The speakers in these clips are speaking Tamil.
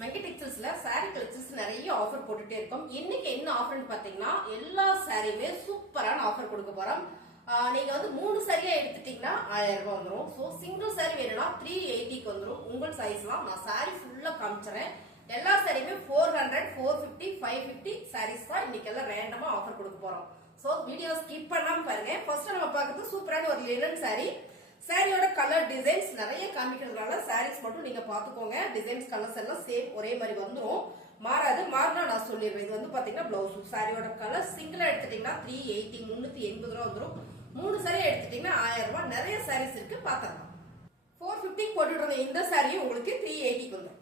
மெங்கி டெக்ஸ்டைல்ஸ்ல சாரி கலெக்ஷன்ஸ் நிறைய ஆஃபர் போட்டுட்டே இருக்கோம். இன்னைக்கு என்ன ஆஃபர்னு பாத்தீங்கன்னா எல்லா சாரியுமே சூப்பரான ஆஃபர் கொடுக்க போறோம். நீங்க வந்து மூணு சாரியா எடுத்துட்டீங்கன்னா ஆயிரம் ரூபாய் வந்துடும் ஸோ சிங்கிள் சாரி வேணும்னா த்ரீ எயிட்டிக்கு வந்துடும் உங்கள் சைஸ்லாம் நான் சாரி ஃபுல்லா காமிச்சிறேன். எல்லா சாரியுமே four hundred four fifty five fifty saris தான் இன்னைக்கு எல்லாம் ரேண்டமா ஆஃபர் கொடுக்க போறோம். ஸோ வீடியோ ஸ்கிப் பண்ணாம பாருங்க. ஃபர்ஸ்ட் நம்ம பார்க்கறது சூப்பரான ஒரு லினன் சாரி சாரியோட கலர் டிசைன்ஸ் நிறைய காமிக்கிறதுனால சாரீஸ் மட்டும் நீங்க பாத்துக்கோங்க டிசைன்ஸ் கலர்ஸ் எல்லாம் சேம் ஒரே மாதிரி வந்துடும் மாறாது மாறினா நான் சொல்லிடுறேன். இது வந்து பாத்தீங்கன்னா பிளவுஸ் சாரியோட கலர் சிங்கிளா எடுத்துட்டீங்கன்னா த்ரீ எயிட்டி முன்னூத்தி எண்பது ரூபா வந்துடும் மூணு சாரி எடுத்துட்டீங்கன்னா ஆயிரம் ரூபாய் நிறைய சாரீஸ் இருக்கு பாத்திரலாம் ஃபோர் ஃபிஃப்டி போட்டுட்டு இருந்த இந்த சாரியும் உங்களுக்கு த்ரீ எயிட்டிக்கு வந்துடும்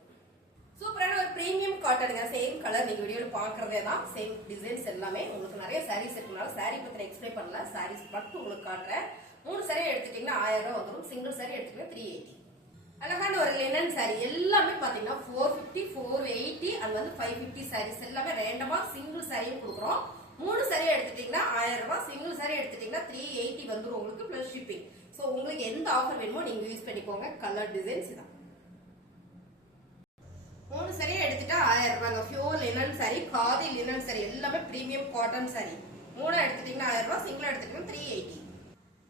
சூப்பரான ஒரு பிரீமியம் காட்டனுங்க சேம் கலர் நீங்க வீடியோல பாக்குறதே தான். சேம் டிசைன்ஸ் எல்லாமே. உங்களுக்கு நிறைய சாரீஸ் இருக்கனால சாரி பத்தி எக்ஸ்பிளைன் பண்ணல. சாரீஸ் மட்டும் உங்களுக்கு காட்டுறேன். மூணு சாரீ எடுத்துட்டீங்கன்னா ஆயிரம் ரூபாய் வந்துடும் சிங்கிள் சாரி எடுத்துட்டீங்கன்னா த்ரீ எயிட்டி அழகான ஒரு லினன் சாரி எல்லாமே பார்த்தீங்கன்னா ஃபோர் ஃபிஃப்டி ஃபோர் எயிட்டி அது வந்து ஃபைவ் ஃபிஃப்டி சாரீஸ் எல்லாமே ரேண்டமாக சிங்கிள் சாரியும் கொடுக்குறோம். மூணு சாரி எடுத்துட்டீங்கன்னா ஆயிரம் ரூபாய். சிங்கிள் சாரி எடுத்துட்டீங்கன்னா த்ரீ எயிட்டி வந்துடும் உங்களுக்கு ப்ளஸ் ஷிப்பிங் ஸோ உங்களுக்கு எந்த ஆஃபர் வேணுமோ நீங்கள் யூஸ் பண்ணிக்கோங்க. கலர் டிசைன்ஸ் தான் மூணு சரியா எடுத்துட்டா ஆயிரம் ரூபாங்க pure linen sari khadi linen sari எல்லாமே ப்ரீமியம் காட்டன் சாரி மூணு எடுத்துட்டீங்கன்னா ஆயிரம் ரூபாய். சிங்கிள் எடுத்துட்டீங்கன்னா த்ரீ எயிட்டி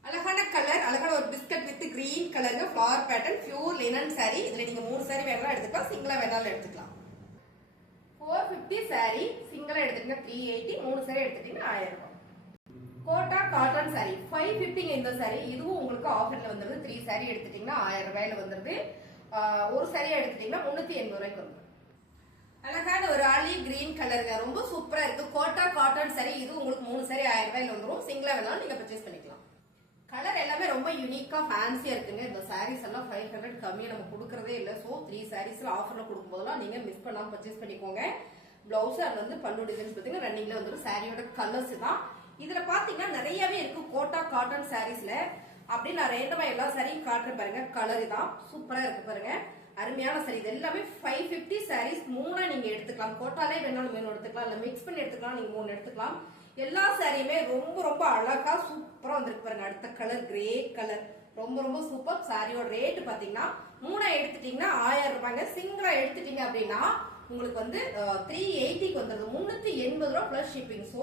அழகான கலர் அழகான ஒரு பிஸ்கட் வித் கிரீன் கலருங்க flower pattern pure linen sari இதுல நீங்க மூணு சாரி வேணாலும் எடுத்துக்கலாம் சிங்கிளா வேணாலும் எடுத்துக்கலாம். ஃபோர் ஃபிஃப்டி சாரி சிங்கிளா எடுத்துட்டீங்கன்னா த்ரீ எயிட்டி மூணு சாரி எடுத்துட்டீங்கன்னா ஆயிரம் ரூபாய். கோட்டா காட்டன் சாரி ஃபைவ் ஃபிஃப்டிங்க இந்த சாரி இதுவும் உங்களுக்கு ஆஃபர்ல வந்துருது. த்ரீ சாரி எடுத்துட்டீங்கன்னா ஆயிரம் ரூபாயில வந்துருது. ஒரு சாரி எடுத்துட்டீங்கன்னா முன்னூத்தி எண்பது ரூபாய்க்கு வந்துடும் அழகான ஒரு ஆலி கிரீன் கலருங்க ரொம்ப சூப்பரா இருக்கு. கோட்டா காட்டன் சாரி இது உங்களுக்கு மூணு சாரி ஆயிரம் ரூபாயில வந்துரும். சிங்கிளா வேணாலும் நீங்க பர்ச்சேஸ் பண்ணிக்கலாம். கலர் எல்லாமே ரொம்ப யூனிக்கா ஃபேன்சியா இருக்குங்க. இந்த சாரீஸ் எல்லாம் ஃபைவ் ஹண்ட்ரட் கம்மியா நம்ம கொடுக்கறதே இல்ல. சோ த்ரீ சாரீஸ்ல ஆஃபர்ல கொடுக்கும் போதெல்லாம் நீங்க மிஸ் பண்ணாம பர்ச்சேஸ் பண்ணிக்கோங்க. பிளவுஸ் அது வந்து பல்லு டிசைன்ஸ் பாத்தீங்கன்னா ரன்னிங்ல வந்துடும் சாரியோட கலர்ஸ் தான். இதுல பாத்தீங்கன்னா நிறையவே இருக்கு. கோட்டா காட்டன் சாரீஸ்ல அப்படி நான் ரேண்டமா எல்லா சாரியும் காட்டுறேன் பாருங்க. கலர் தான். சூப்பரா இருக்கு பாருங்க. அருமையான சாரி இது எல்லாமே ஃபைவ் ஃபிஃப்டி சாரீஸ் மூணா நீங்க எடுத்துக்கலாம். கோட்டாலே வேணாலும் மூணு எடுத்துக்கலாம். இல்ல மிக்ஸ் பண்ணி எடுத்துக்கலாம். நீங்க மூணு எடுத்துக்கலாம். எல்லா சாரியுமே ரொம்ப ரொம்ப அழகா சூப்பரா வந்திருக்கு பாருங்க. அடுத்த கலர் கிரே கலர் ரொம்ப ரொம்ப சூப்பர் சாரியோட ரேட் பாத்தீங்கன்னா மூணா எடுத்துட்டீங்கன்னா ஆயிரம் ரூபாய்ங்க. சிங்கிளா எடுத்துட்டீங்க அப்படின்னா உங்களுக்கு வந்து த்ரீ எயிட்டிக்கு வந்துருது. முன்னூத்தி எண்பது ரூபா பிளஸ் ஷிப்பிங் ஸோ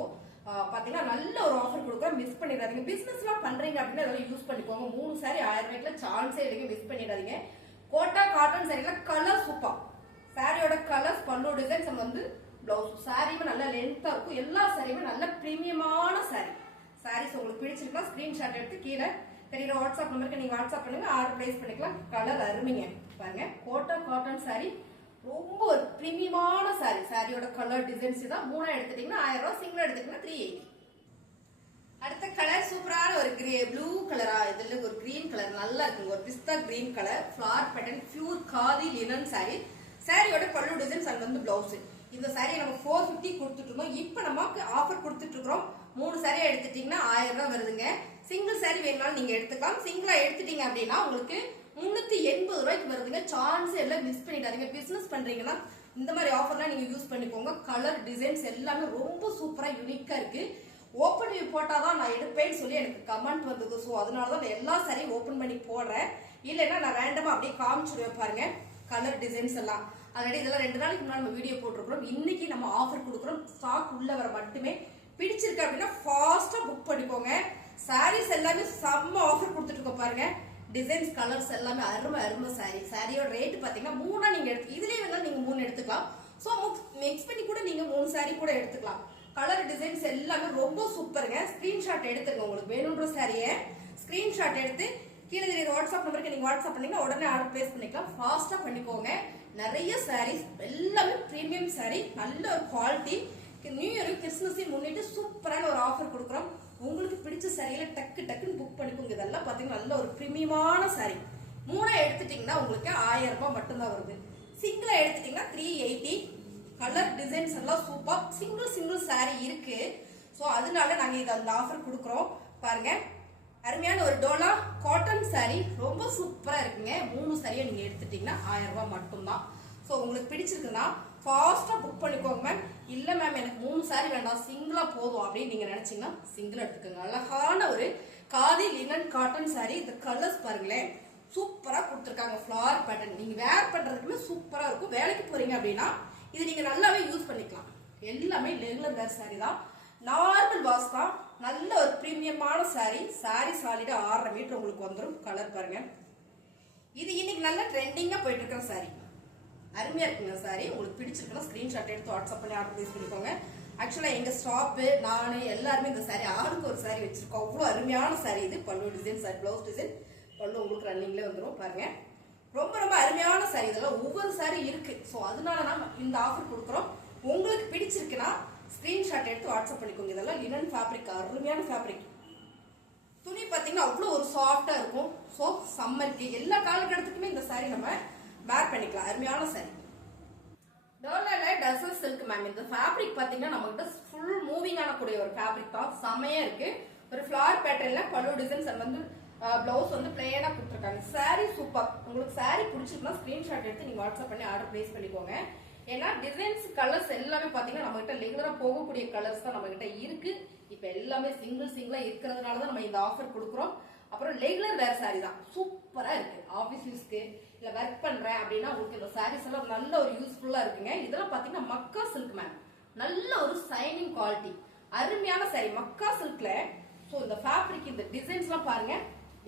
பாத்தீங்கன்னா நல்ல ஒரு ஆஃபர் கொடுக்குறோம். மிஸ் பண்ணிடாதீங்க. பிசினஸ் எல்லாம் பண்றீங்க அப்படின்னா அதெல்லாம் யூஸ் பண்ணிக்கோங்க மூணு சாரி ஆயிரம் ரூபாய்க்குல சான்ஸே இல்லைங்க. மிஸ் பண்ணிடாதீங்க. கோட்டா காட்டன் சாரில கலர் சூப்பர் சாரியோட கலர்ஸ் பல்லு டிசைன்ஸ் வந்து பிளவுஸும் சாரியுமே நல்லா லென்த்தா இருக்கும். எல்லா சாரியுமே நல்ல பிரீமியமான சாரி சாரீஸ் உங்களுக்கு பிடிச்சிருக்கா ஸ்கிரீன்ஷாட் எடுத்து கீழே தெரியுற வாட்ஸ்அப் நம்பருக்கு நீங்க வாட்ஸ்அப் பண்ணுங்க ஆர்டர் பிளேஸ் பண்ணிக்கலாம். கலர் அருமைங்க. பாருங்க கோட்டன் காட்டன் சாரி ரொம்ப ஒரு பிரீமியமான சாரி சாரியோட கலர் டிசைன்ஸ் தான். மூணா எடுத்துட்டீங்கன்னா ஆயிரம் ரூபா சிங்கிள் எடுத்துட்டீங்கன்னா த்ரீ எயிட்டி அடுத்த கலர் சூப்பரான ஒரு கிரே ப்ளூ கலரா இதுல ஒரு கிரீன் கலர் நல்லா இருக்குங்க. ஒரு பிஸ்தா green colour flower pattern pure khadi linen sari சாரியோட பல்லு டிசைன்ஸ் அண்ட் வந்து பிளவுஸ் இந்த சாரியை நம்ம ஃபோர் ஃபிஃப்டி கொடுத்துட்டு இப்போ நமக்கு ஆஃபர் கொடுத்துட்டு இருக்கிறோம். மூணு சாரி எடுத்துட்டீங்கன்னா ஆயிரம் ரூபாய் வருதுங்க. சிங்கிள் சாரி வேணும்னாலும் நீங்க எடுத்துக்கலாம். சிங்கிளா எடுத்துட்டீங்க அப்படின்னா உங்களுக்கு முன்னூத்தி எண்பது ரூபாய்க்கு வருதுங்க. சான்ஸ் எல்லாம் மிஸ் பண்ணிட்டாதீங்க பிசினஸ் பண்றீங்கன்னா இந்த மாதிரி ஆஃபர்லாம் நீங்க யூஸ் பண்ணிக்கோங்க. கலர் டிசைன்ஸ் எல்லாமே ரொம்ப சூப்பரா யூனிக்கா இருக்கு. ஓப்பன் வியூ போட்டாதான் நான் எடுப்பேன்னு சொல்லி எனக்கு கமெண்ட் வந்தது. ஸோ அதனால தான் நான் எல்லா சாரியும் ஓப்பன் பண்ணி போடுறேன். இல்லைன்னா நான் ரேண்டமாக அப்படியே காமிச்சிடுவேன் பாருங்க. கலர் டிசைன்ஸ் எல்லாம். ஆல்ரெடி இதெல்லாம் ரெண்டு நாளைக்கு முன்னாடி நம்ம வீடியோ போட்டிருக்கிறோம். இன்னைக்கு நம்ம ஆஃபர் கொடுக்குறோம். ஸ்டாக் உள்ள வர மட்டுமே பிடிச்சிருக்கு அப்படின்னா ஃபாஸ்ட்டாக புக் பண்ணிக்கோங்க. சாரீஸ் எல்லாமே செம்ம ஆஃபர் கொடுத்துட்டு இருக்கோம் பாருங்க. டிசைன்ஸ் கலர்ஸ் எல்லாமே அருமை அருமை சாரீ சாரியோட ரேட்டு பார்த்தீங்கன்னா மூணா நீங்கள் எடுத்து இதுலேயே வேணாலும் நீங்கள் மூணு எடுத்துக்கலாம். ஸோ மிக்ஸ் பண்ணி கூட நீங்கள் மூணு சாரீ கூட எடுத்துக்கலாம். கலர் டிசைன்ஸ் எல்லாமே ரொம்ப சூப்பருங்க ஸ்க்ரீன்ஷாட் எடுத்துருங்க உங்களுக்கு வேணுன்ற சாரியை ஸ்க்ரீன்ஷாட் எடுத்து கீழே தெரியுற வாட்ஸ்அப் நம்பருக்கு நீங்கள் வாட்ஸ்அப் பண்ணீங்கன்னா உடனே ஆர்டர் பிளேஸ் பண்ணிக்கலாம். ஃபாஸ்ட்டாக பண்ணிக்கோங்க. நிறைய சாரீஸ் எல்லாமே ப்ரீமியம் சாரீ நல்ல ஒரு குவாலிட்டி நியூ இயர் கிறிஸ்மஸையும் முன்னிட்டு சூப்பரான ஒரு ஆஃபர் கொடுக்குறோம். உங்களுக்கு பிடிச்ச சாரியில டக்கு டக்குன்னு புக் பண்ணிக்கோங்க. இதெல்லாம் பார்த்தீங்கன்னா நல்ல ஒரு ப்ரீமியமான சாரீ மூணா எடுத்துட்டீங்கன்னா உங்களுக்கு ஆயிரம் ரூபாய் மட்டும்தான் வருது. சிங்கிளா எடுத்துட்டீங்கன்னா த்ரீ எயிட்டி கலர் டிசைன்ஸ் எல்லாம் சூப்பர் சிங்கிள் சிங்கிள் சாரி இருக்கு. ஸோ அதனால நாங்கள் இது அந்த ஆஃபர் கொடுக்குறோம். பாருங்க. அருமையான ஒரு டோலா காட்டன் சாரி ரொம்ப சூப்பரா இருக்குங்க. மூணு சாரியை நீங்க எடுத்துட்டீங்கன்னா ஆயிரம் ரூபாய் மட்டும்தான். ஸோ உங்களுக்கு பிடிச்சிருக்குன்னா ஃபாஸ்டா புக் பண்ணிக்கோங்க மேம் இல்ல மேம் எனக்கு மூணு சாரி வேண்டாம். சிங்கிளா போதும் அப்படின்னு நீங்க நினைச்சீங்கன்னா சிங்கிள் எடுத்துக்கோங்க. அழகான ஒரு காதி லினன் காட்டன் சாரி இந்த கலர்ஸ் பாருங்களேன். சூப்பரா கொடுத்துருக்காங்க. ஃபிளார் பேட்டர்ன் நீங்க வேர் பண்றதுக்குமே சூப்பரா இருக்கும். வேலைக்கு போறீங்க அப்படின்னா இது நீங்க நல்லாவே யூஸ் பண்ணிக்கலாம். எல்லாமே ரெகுலர் வேர் saree தான். நார்மல் வாஷ் தான். நல்ல ஒரு பிரீமியமான saree. Saree சாலிடா ஆறரை மீட்டர் உங்களுக்கு வந்துடும் கலர் பாருங்க. இது இன்னைக்கு நல்ல ட்ரெண்டிங்கா போயிட்டு இருக்கிற saree. அருமையா இருக்குங்க சாரி உங்களுக்கு பிடிச்சிருக்குன்னா ஸ்கிரீன்ஷாட் எடுத்து வாட்ஸ்அப் பண்ணி ஆர்டர் ப்ளேஸ் பண்ணிக்கோங்க. ஆக்சுவலா எங்க ஸ்டாப்பு நானு எல்லாருமே இந்த சாரி ஆளுக்கு ஒரு சாரி வச்சிருக்கோம். அவ்வளவு அருமையான சாரி இது. பல்லு டிசைன் சாரி பிளவுஸ் டிசைன் பல்லு உங்களுக்கு ரன்னிங்ல வந்துரும். பாருங்க. ரொம்ப ரொம்ப அருமையான சாரி இதெல்லாம் ஒவ்வொரு சாரி இருக்கு. ஸோ அதனால நம்ம இந்த ஆஃபர் கொடுக்குறோம். உங்களுக்கு பிடிச்சிருக்குன்னா ஸ்கிரீன்ஷாட் எடுத்து வாட்ஸ்அப் பண்ணிக்கோங்க. இதெல்லாம் லினன் ஃபேப்ரிக் அருமையான ஃபேப்ரிக் துணி பார்த்தீங்கன்னா அவ்வளோ ஒரு சாஃப்டாக இருக்கும். ஸோ சம்மருக்கு எல்லா காலகட்டத்துக்குமே இந்த saree நம்ம வேர் பண்ணிக்கலாம். அருமையான saree. டோலால டசன் சில்க் மேம் இந்த ஃபேப்ரிக் பார்த்தீங்கன்னா நம்மகிட்ட ஃபுல் மூவிங் ஆனக்கூடிய ஒரு ஃபேப்ரிக் தான். செமையா இருக்கு. ஒரு ஃபிளார் பேட்டர்னில் பல்லு டிசைன்ஸ் வந்து பிளவுஸ் வந்து பிளேனாக கொடுத்துருக்காங்க. Saree சூப்பர் உங்களுக்கு saree பிடிச்சிருக்குன்னா ஸ்க்ரீன்ஷாட் எடுத்து நீங்கள் வாட்ஸ்அப் பண்ணி ஆர்டர் பிளேஸ் பண்ணிக்கோங்க. ஏன்னா டிசைன்ஸ் கலர்ஸ் எல்லாமே பாத்தீங்கன்னா நம்ம கிட்ட ரெகுலரா போகக்கூடிய கலர்ஸ் தான் நம்ம கிட்ட இருக்கு. இப்ப எல்லாமே சிங்கிள் சிங்கிளா இருக்கிறதுனால தான் நம்ம இந்த ஆஃபர் கொடுக்குறோம். அப்புறம் ரெகுலர் வேர் சாரி தான். சூப்பரா இருக்கு. ஆபீஸ் யூஸ்க்கு இல்ல ஒர்க் பண்றேன் அப்படின்னா உங்களுக்கு இந்த சாரீஸ் எல்லாம் நல்ல ஒரு யூஸ்ஃபுல்லா இருக்குங்க. இதெல்லாம் பாத்தீங்கன்னா மக்கா சில்க் மேம் நல்ல ஒரு சைனிங் குவாலிட்டி அருமையான சாரி மக்கா சில்க்ல ஸோ இந்த ஃபேப்ரிக் இந்த டிசைன்ஸ்லாம் பாருங்க.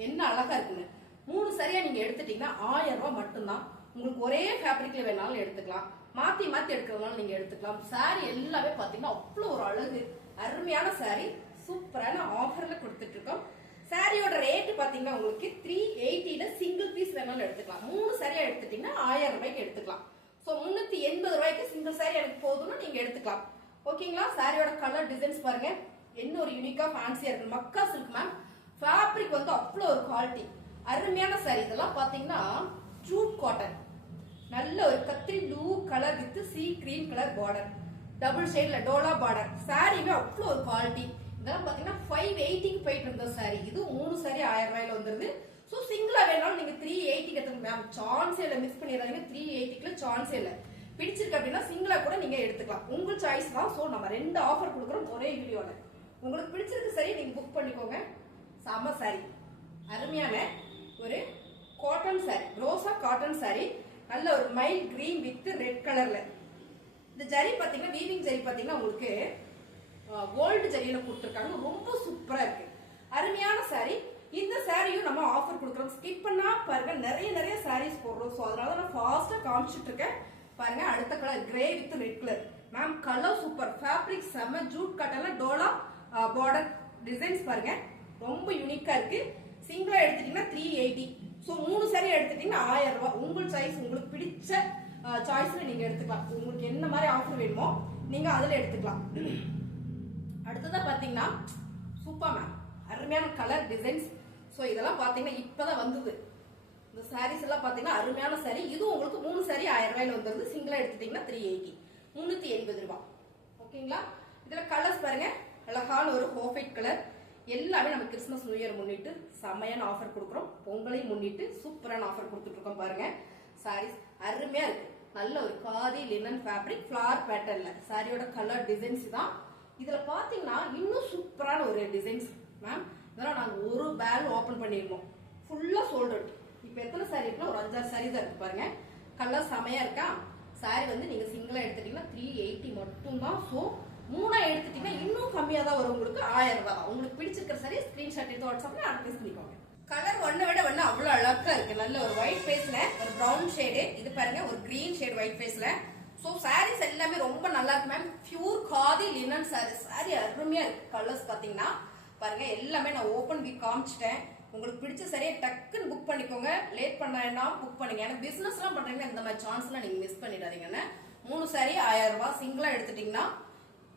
என்ன அழகா இருக்குங்க. மூணு சரியா நீங்க எடுத்துட்டீங்கன்னா ஆயிரம் ரூபாய் மட்டும்தான். உங்களுக்கு ஒரே ஃபேப்ரிக்ல வேணாலும் எடுத்துக்கலாம். மாத்தி மாத்தி எடுக்கிறதுனால நீங்க எடுத்துக்கலாம். சாரி எல்லாமே பாத்தீங்கன்னா அவ்வளோ ஒரு அழகு. அருமையான சாரி சூப்பரான ஆஃபர்ல கொடுத்துட்டு இருக்கோம். சாரியோட ரேட் பாத்தீங்கன்னா உங்களுக்கு த்ரீ எயிட்டில சிங்கிள் பீஸ் வேணாலும் எடுத்துக்கலாம். மூணு சரியா எடுத்துட்டீங்கன்னா ஆயிரம் ரூபாய்க்கு எடுத்துக்கலாம். ஸோ முந்நூற்றி எண்பது ரூபாய்க்கு சிங்கிள் சாரி எனக்கு போதும்னு நீங்க எடுத்துக்கலாம். ஓகேங்களா சாரியோட கலர் டிசைன்ஸ் பாருங்க. என்ன ஒரு யூனிக்கா ஃபேன்சியா இருக்கு. மக்கா சில்க் மேம் ஃபேப்ரிக் வந்து அவ்வளோ ஒரு குவாலிட்டி அருமையான சாரி இதெல்லாம் பாத்தீங்கன்னா ஜூட் காட்டன் நல்ல ஒரு கத்திரி blue colour with sea green colour border double ஷேட்ல டோலா பார்டர் சாரியுமே அவ்வளோ ஒரு குவாலிட்டி இதெல்லாம் பார்த்தீங்கன்னா ஃபைவ் எயிட்டிக்கு போயிட்டு இருந்த சாரி இது மூணு சாரி ஆயிரம் ரூபாயில வந்துருது. ஸோ சிங்கிளா வேணாலும் நீங்க த்ரீ எயிட்டிக்கு எடுத்துங்க மேம் சான்ஸே இல்லை. மிஸ் பண்ணிடுறாங்க த்ரீ எயிட்டிக்குல சான்ஸே இல்லை. பிடிச்சிருக்கு அப்படின்னா சிங்கிளா கூட நீங்க எடுத்துக்கலாம். உங்க சாய்ஸ் தான். ஸோ நம்ம ரெண்டு ஆஃபர் கொடுக்குறோம் ஒரே வீடியோல. உங்களுக்கு பிடிச்சிருக்கு சரி நீங்க புக் பண்ணிக்கோங்க. செம சாரி அருமையான ஒரு காட்டன் சாரி ரோசா காட்டன் சாரி நல்ல ஒரு மைல் கிரீன் வித் ரெட் கலர்ல இந்த ஜரி பாத்தீங்கன்னா வீவிங் ஜரி பாத்தீங்கன்னா உங்களுக்கு கோல்டு ஜரியில கொடுத்துருக்காங்க. ரொம்ப சூப்பரா இருக்கு. அருமையான சாரி இந்த சாரியும் நம்ம ஆஃபர் கொடுக்குறோம். ஸ்கிப் பண்ணா பாருங்க நிறைய நிறைய சாரீஸ் போடுறோம். ஸோ அதனால தான் நான் ஃபாஸ்டா காமிச்சிட்டு இருக்கேன். பாருங்க அடுத்த colour grey with red colour ma'am colour super fabric செம்ம ஜூட் கட்டல டோலா பார்டர் டிசைன்ஸ் பாருங்க. ரொம்ப யூனிக்கா இருக்கு. சிங்கிளா எடுத்துட்டீங்கன்னா த்ரீ எயிட்டி ஸோ மூணு சாரி எடுத்துட்டீங்கன்னா ஆயிரம் ரூபாய் உங்கள் சாய்ஸ் உங்களுக்கு பிடிச்ச சாய்ஸ்ல நீங்க எடுத்துக்கலாம். உங்களுக்கு என்ன மாதிரி ஆஃபர் வேணுமோ நீங்க அதுல எடுத்துக்கலாம். அடுத்ததா பாத்தீங்கன்னா சூப்பர் மேம் அருமையான கலர் டிசைன்ஸ் ஸோ இதெல்லாம் பாத்தீங்கன்னா இப்பதான் வந்தது. இந்த சாரீஸ் எல்லாம் பாத்தீங்கன்னா அருமையான சாரி இதுவும் உங்களுக்கு மூணு சாரி ஆயிரம் ரூபாயில வந்துருது. சிங்கிளா எடுத்துட்டீங்கன்னா த்ரீ எயிட்டி முன்னூத்தி எண்பது ரூபாய் ஓகேங்களா இதுல கலர்ஸ் பாருங்க. அழகான ஒரு ஹோஃபைட் கலர் எல்லாமே நம்ம கிறிஸ்மஸ் நியூ இயர் முன்னிட்டு செம்மையான ஆஃபர் கொடுக்குறோம். பொங்கலையும் முன்னிட்டு சூப்பரான ஆஃபர் கொடுத்துட்டு இருக்கோம் பாருங்க. சாரீஸ் அருமையா இருக்கு. நல்ல ஒரு காதி லினன் ஃபேப்ரிக் ஃபிளார் பேட்டர்ன்ல சாரியோட கலர் டிசைன்ஸ் தான். இதுல பாத்தீங்கன்னா இன்னும் சூப்பரான ஒரு டிசைன்ஸ் மேம் இதெல்லாம் நாங்க ஒரு பேக் ஓபன் பண்ணிருக்கோம் ஃபுல்லா சோல்ட் இப்ப இப்போ எத்தனை சாரி இருக்குன்னா ஒரு அஞ்சாறு சாரி தான் இருக்கு பாருங்க. கலர் செமையா இருக்கா? சாரி வந்து நீங்க சிங்கிளா எடுத்துட்டீங்கன்னா த்ரீ எயிட்டி மட்டும்தான். ஸோ மூணா எடுத்துட்டீங்கன்னா இன்னும் கம்மியா தான் வரும். உங்களுக்கு ஆயிரம் ரூபாய் தான். உங்களுக்கு பிடிச்சிருக்கிற சரி ஸ்கிரீன்ஷாட் எடுத்து வாட்ஸ்அப்ல அட்வைஸ் பண்ணிக்கோங்க கலர் ஒன்னை விட ஒண்ணு அவ்வளவு அழகா இருக்கு. நல்ல ஒரு ஒயிட் ஃபேஸ்ல ஒரு ப்ரௌன் ஷேடு இது பாருங்க ஒரு கிரீன் ஷேட் ஒயிட் ஃபேஸ்ல ஸோ சாரீஸ் எல்லாமே ரொம்ப நல்லா இருக்கு ma'am pure khadi linen saris sari அருமையா இருக்கு. கலர்ஸ் பாத்தீங்கன்னா பாருங்க எல்லாமே நான் ஓபன் வீக் காமிச்சிட்டேன். உங்களுக்கு பிடிச்ச சரியா டக்குன்னு புக் பண்ணிக்கோங்க. லேட் பண்ணா புக் பண்ணுங்க. ஏன்னா பிசினஸ் எல்லாம் பண்றீங்கன்னா இந்த மாதிரி சான்ஸ்லாம் நீங்க மிஸ் பண்ணிடாதீங்கன்னு. மூணு சாரி ஆயிரம் ரூபாய் சிங்கிளா எடுத்துட்டீங்கன்னா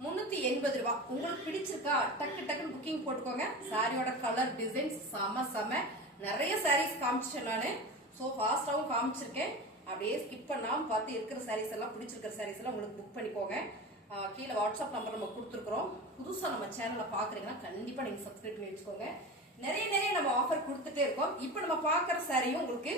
முன்னூத்தி எண்பது ரூபாய் உங்களுக்கு பிடிச்சிருக்கா டக்கு டக்குன்னு புக்கிங் போட்டுக்கோங்க. சாரியோட கலர் டிசைன்ஸ் செம செம. நிறைய சாரீஸ் காமிச்சிட்டேன் நானு. ஸோ ஃபாஸ்டாகவும் காமிச்சிருக்கேன். அப்படியே ஸ்கிப் பண்ணாமல் பார்த்து இருக்கிற சாரீஸ் எல்லாம் பிடிச்சிருக்கிற சாரீஸ் எல்லாம் உங்களுக்கு புக் பண்ணிக்கோங்க. கீழே வாட்ஸ்அப் நம்பர் நம்ம கொடுத்துருக்குறோம். புதுசாக நம்ம சேனலை பார்க்குறீங்கன்னா கண்டிப்பாக நீங்கள் சப்ஸ்கிரைப் பண்ணி வச்சுக்கோங்க. நிறைய நிறைய நம்ம ஆஃபர் கொடுத்துட்டே இருக்கோம். இப்போ நம்ம பார்க்குற சாரியும் உங்களுக்கு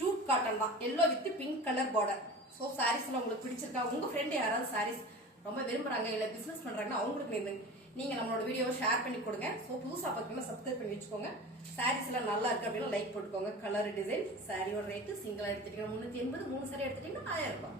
ஜூட் காட்டன் தான். Yellow with pink colour border so சாரீஸ்லாம் உங்களுக்கு பிடிச்சிருக்கா? உங்கள் ஃப்ரெண்டு யாராவது சாரீஸ் ரொம்ப விரும்புறாங்க இல்ல பிஸ்னஸ் பண்றாங்கன்னா அவங்களுக்கு நீங்க நீங்க நம்மளோட வீடியோவை ஷேர் பண்ணி கொடுங்க. ஸோ புதுசா பார்த்தீங்கன்னா சப்ஸ்கிரைப் பண்ணி வச்சுக்கோங்க. சாரீஸ் எல்லாம் நல்லா இருக்கு அப்படின்னா லைக் போட்டுக்கோங்க. கலர் டிசைன் சாரியோட ரேட்டு சிங்கிளா எடுத்துட்டீங்கன்னா முன்னூத்தி எண்பது மூணு சாரி எடுத்துட்டீங்கன்னா ஆயிரம் ரூபாய்.